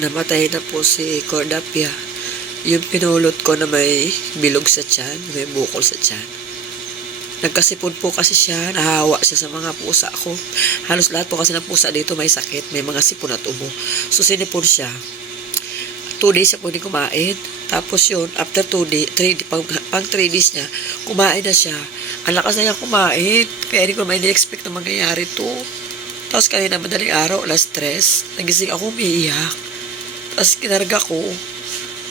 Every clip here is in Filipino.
namatay na po si Cordapia. Yung pinulot ko na may bilog sa tiyan, may bukol sa tiyan. Nagkasipon po kasi siya, nahawa siya sa mga pusa ko. Halos lahat po kasi ng pusa dito may sakit, may mga sipon at ubo. So sinipon siya. Two days siya po hindi kumain. Tapos yun, after two days, three, pang, pang three days niya, kumain na siya. Ang lakas na niya kumain. Kaya hindi ko naman expect na mangyayari to. Tapos kanina madaling araw, alas stress. Nagising ako, umiiyak. Tapos kinarga ko.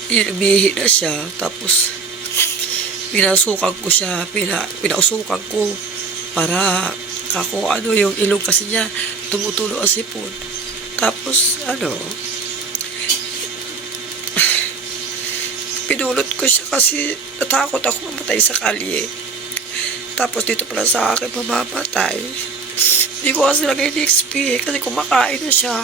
Yun, umihi na siya. Tapos, pinasukan ko siya, pina, pinausukan ko para kako ano yung ilong kasi niya tumutulo ang sipon. Tapos ano, pinulot ko siya kasi natakot ako mamatay sa kalye. Tapos dito pala sa akin mamamatay. Hindi ko kasi lang ini-expect kasi kumakain na siya.